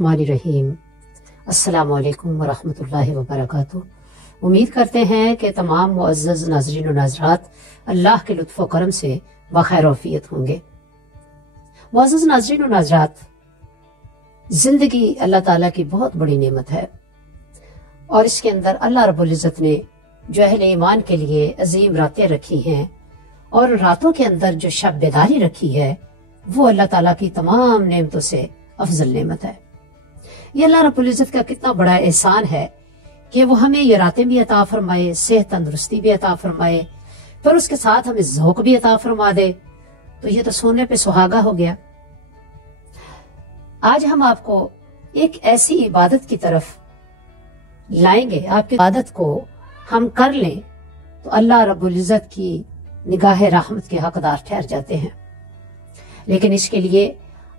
रहीम। अस्सलाम वालेकुम वरहमतुल्लाहि वबरकातुह। उम्मीद करते हैं कि तमाम मुअज़्ज़ज़ नाज़रीन और नाज़रात अल्लाह के लुत्फ़ व करम से बखैर औफियत होंगे। मुअज़्ज़ज़ नाज़रीन और नाज़रात, जिंदगी अल्लाह ताला की बहुत बड़ी नेमत है और इसके अंदर अल्लाह रब्बुल इज़्ज़त ने जो अहले ईमान के लिए अजीम रातें रखी हैं और रातों के अंदर जो शब बेदारी रखी है वो अल्लाह ताला की तमाम नेमतों से अफजल नेमत है। ये अल्लाह रब्बुल इज़्ज़त का कितना बड़ा एहसान है कि वो हमें ये रातें भी अता फरमाए, सेहत तंदुरुस्ती भी अता फरमाए, पर उसके साथ हमें ज़ौक़ भी अता फरमा दे, तो ये तो सोने पे सुहागा हो गया। आज हम आपको एक ऐसी इबादत की तरफ लाएंगे, आपकी इबादत को हम कर लें तो अल्लाह रब्बुल इज़्ज़त की निगाह रहमत के हकदार ठहर जाते हैं। लेकिन इसके लिए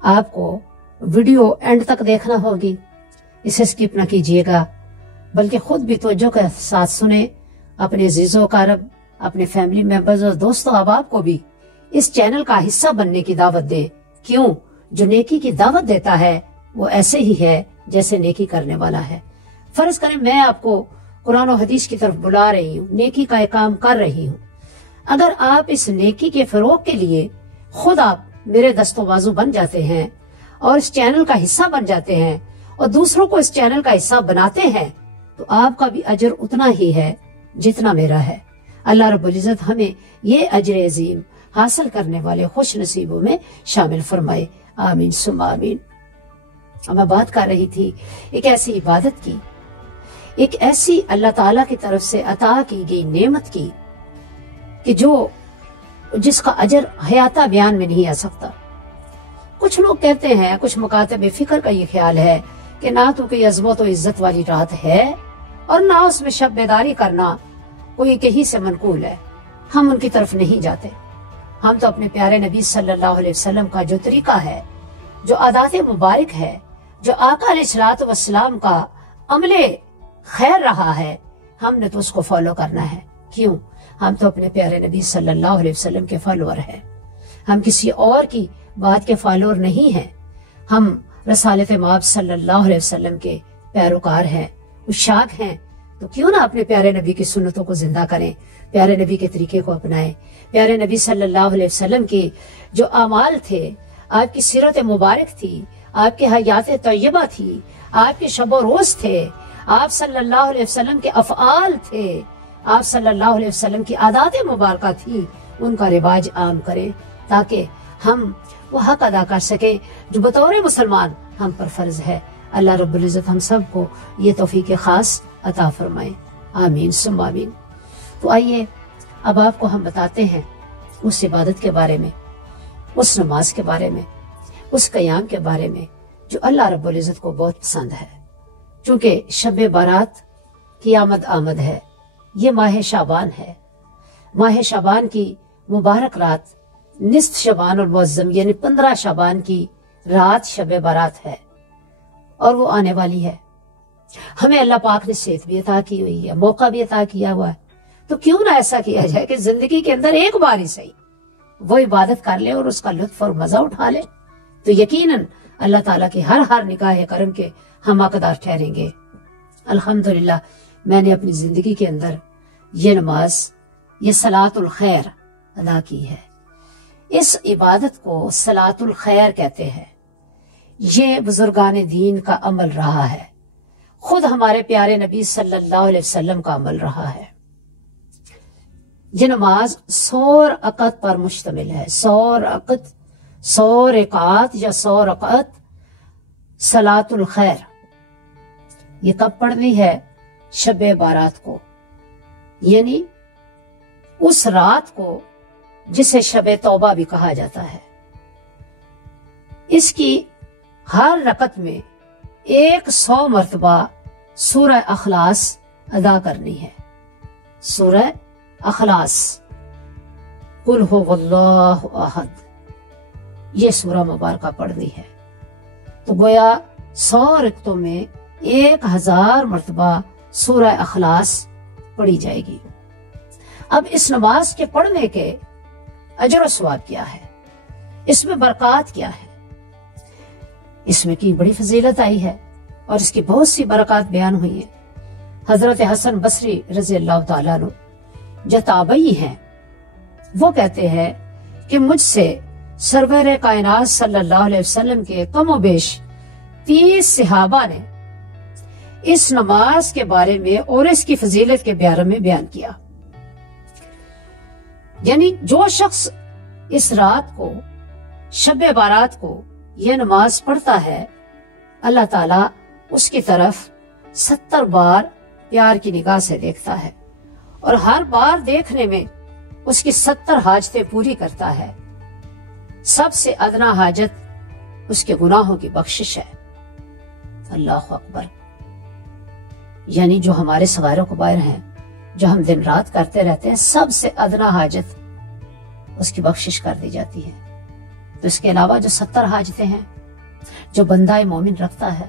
आपको वीडियो एंड तक देखना होगी, इसे स्किप न कीजिएगा, बल्कि खुद भी तवज्जो के साथ सुने। अपने अजीज़ो कारब, अपने फैमिली मेंबर्स और दोस्तों अहबाब को भी इस चैनल का हिस्सा बनने की दावत दें। क्यों? जो नेकी की दावत देता है वो ऐसे ही है जैसे नेकी करने वाला है। फर्ज करें मैं आपको कुरान और हदीस की तरफ बुला रही हूँ, नेकी का एक काम कर रही हूँ। अगर आप इस नेकी के फरोग के लिए खुद आप मेरे दस्तों बाजू बन जाते हैं और इस चैनल का हिस्सा बन जाते हैं और दूसरों को इस चैनल का हिस्सा बनाते हैं तो आपका भी अजर उतना ही है जितना मेरा है। अल्लाह रब्बुल इज़्ज़त हमें ये अजर अजीम हासिल करने वाले खुश नसीबों में शामिल फरमाए। आमीन सुम्मा आमीन। मैं बात कर रही थी एक ऐसी इबादत की, एक ऐसी अल्लाह ताला की तरफ से अता की गई नेमत की कि जिसका अजर हयाता बयान में नहीं आ सकता। कुछ लोग कहते हैं, कुछ मुकातब फिक्र का ये ख्याल है कि ना तो कोई अजमत और इज्जत वाली रात है और ना उसमें शब बेदारी करना कोई कहीं से मनकूल है। हम उनकी तरफ नहीं जाते। हम तो अपने प्यारे नबी सल्लल्लाहु अलैहि वसल्लम का जो तरीका है, जो आदात मुबारक है, जो आका अलैहिस्सलातु वस्सलाम का अमले खैर रहा है, हमने तो उसको फॉलो करना है। क्यों? हम तो अपने प्यारे नबी सल्लल्लाहु अलैहि वसल्लम के फॉलोअर हैं। हम किसी और की बात के फॉलोअर नहीं हैं। हम रसालत माब सल्लल्लाहु अलैहि वसल्लम के पैरोकार हैं, उशाक हैं। तो क्यों ना अपने प्यारे नबी की सुन्नतों को जिंदा करें, प्यारे नबी के तरीके को अपनाएं। प्यारे नबी सल्लल्लाहु अलैहि वसल्लम के जो अमाल थे, आपकी सीरत मुबारक थी, आपकी हयात तय्यबा थी, आपके शब रोज थे, आप सल्लल्लाहु अलैहि वसल्लम के अफ़आल थे, आप सल्लल्लाहु अलैहि वसल्लम की आदात मुबारका थी, उनका रिवाज आम करें ताकि हम वो हक अदा कर सके जो बतौर मुसलमान हम पर फर्ज है। अल्लाह रब्बुल इज़्ज़त हम सब को ये तौफीक खास अता फरमाए। आमीन सुम्मा आमीन। तो आइए अब आपको हम बताते हैं उस इबादत के बारे में, उस नमाज के बारे में, उस क़याम के बारे में जो अल्लाह रब्बुल इज़्ज़त को बहुत पसंद है। चूंकि शब बारात की आमद है, ये माह शाबान है। माह शाबान की मुबारक रात निस्फ शबान और मुअज़्ज़म यानी 15 शबान की रात शब बारात है और वो आने वाली है। हमें अल्लाह पाक ने सेहत भी अता की हुई है, मौका भी अता किया हुआ है, तो क्यों ना ऐसा किया जाए कि जिंदगी के अंदर एक बार ही सही वो इबादत कर ले और उसका लुत्फ और मजा उठा ले, तो यकीनन अल्लाह ताला की हर निगाह करम के हम हकदार ठहरेंगे। अल्हम्दुलिल्लाह मैंने अपनी जिंदगी के अंदर ये नमाज, ये सलातुल खैर अदा की है। इस इबादत को सलातुल खैर कहते हैं। ये बुजुर्गान दीन का अमल रहा है, खुद हमारे प्यारे नबी सल्लल्लाहु अलैहि वसल्लम का अमल रहा है। ये नमाज 100 रकअत पर मुश्तमिल है। 100 रकअत, 100 रकात या 100 रकअत सलातुल खैर। ये कब पढ़नी है? शब बारात को, यानी उस रात को जिसे शब तौबा भी कहा जाता है। इसकी हर रकत में 100 मरतबा सूरह अखलास अदा करनी है। सूरह अखलास, कुल हुवल्लाहु अहद, ये सूरह मुबारका पढ़नी है। तो गोया 100 रकतों में 1000 मरतबा सूरह अखलास पढ़ी जाएगी। अब इस नमाज के पढ़ने के अजर और सवाब क्या है, इसमें बरकत क्या है? اس میں کی بڑی فضیلت آئی ہے اور اس کی بہت سی برکات بیان ہوئی ہیں۔ حضرت حسن بصری رضی اللہ تعالیٰ عنہ جو تابعی ہیں، وہ کہتے ہیں کہ مجھ سے سرور کائنات صلی اللہ علیہ وسلم کے کم و بیش 30 صحابہ نے اس نماز کے بارے میں اور اس کی فضیلت کے بارے میں بیان کیا۔ یعنی جو شخص اس رات کو، شب بارات کو یہ نماز پڑھتا ہے، اللہ تعالیٰ اس کی طرف 70 بار پیار کی نگاہ سے دیکھتا ہے، اور ہر بار دیکھنے میں اس کی 70 حاجتیں پوری کرتا ہے۔ سب سے ادنا حاجت اس کے گناہوں کی بخشش ہے۔ اللہ اکبر۔ یعنی جو ہمارے صغائر و کبائر ہیں، جو ہم دن رات کرتے رہتے ہیں، سب سے ادنا حاجت اس کی بخشش کر دی جاتی ہے۔ تو اس کے علاوہ جو 70 حاجتیں ہیں جو بندہ مومن رکھتا ہے،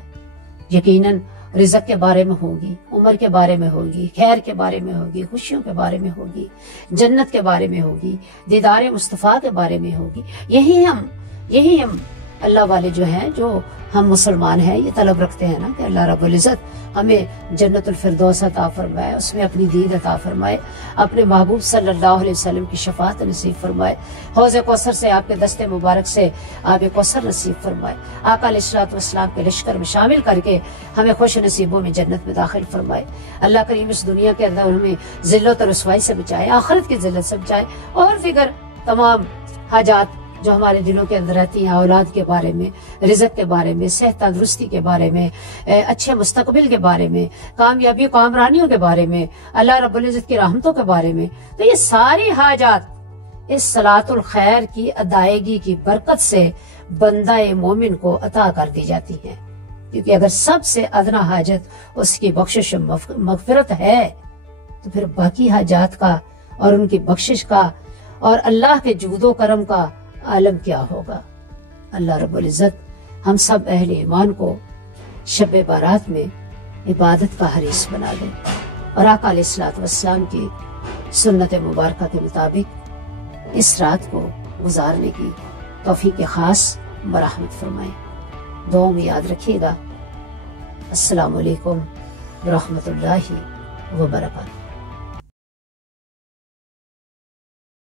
یقیناً رزق کے بارے میں ہوگی، عمر کے بارے میں ہوگی، خیر کے بارے میں ہوگی، خوشیوں کے بارے میں ہوگی، جنت کے بارے میں ہوگی، دیدار مصطفیٰ کے بارے میں ہوگی۔ یہی ہم اللہ والے جو ہیں، جو ہم مسلمان ہیں، یہ طلب رکھتے ہیں نا کہ اللہ رب العزت ہمیں جنت الفردوس عطا فرمائے، اس میں اپنی دید عطا فرمائے، اپنے محبوب صلی اللہ علیہ وسلم کی شفاعت نصیب فرمائے، حوض کوثر سے آپ کے دست مبارک سے آب کوثر نصیب فرمائے، آقا علیہ الصلوۃ والسلام کے لشکر میں شامل کر کے ہمیں خوش نصیبوں میں جنت میں داخل فرمائے۔ اللہ کریم اس دنیا کے اندر ہمیں ذلت اور رسوائی سے بچائے، آخرت کی ذلت سے بچائے، اور دیگر تمام حاجات جو ہمارے دلوں کے اندر رہتی ہیں، اولاد کے بارے میں، رزق کے بارے میں، صحت تندرستی کے بارے میں، اچھے مستقبل کے بارے میں، کامیابی کامرانیوں کے بارے میں، اللہ رب العزت کی رحمتوں کے بارے میں، تو یہ ساری حاجات اس صلاۃ الخیر کی ادائیگی کی برکت سے بندہ مومن کو عطا کر دی جاتی ہیں۔ کیونکہ اگر سب سے ادنا حاجت اس کی بخشش و مغفرت ہے، تو پھر باقی حاجات کا اور ان کی بخشش کا اور اللہ کے جود و کرم کا عالم کیا ہوگا۔ اللہ رب العزت ہم سب اہل ایمان کو شب بارات میں عبادت کا حریص بنا دے، اور آقا علیہ الصلوۃ والسلام کی سنت مبارکہ کے مطابق اس رات کو گزارنے کی توفیق خاص مرحمت فرمائے۔ دعاؤں میں یاد رکھیے گا۔ السلام علیکم ورحمۃ اللہ وبرکاتہ۔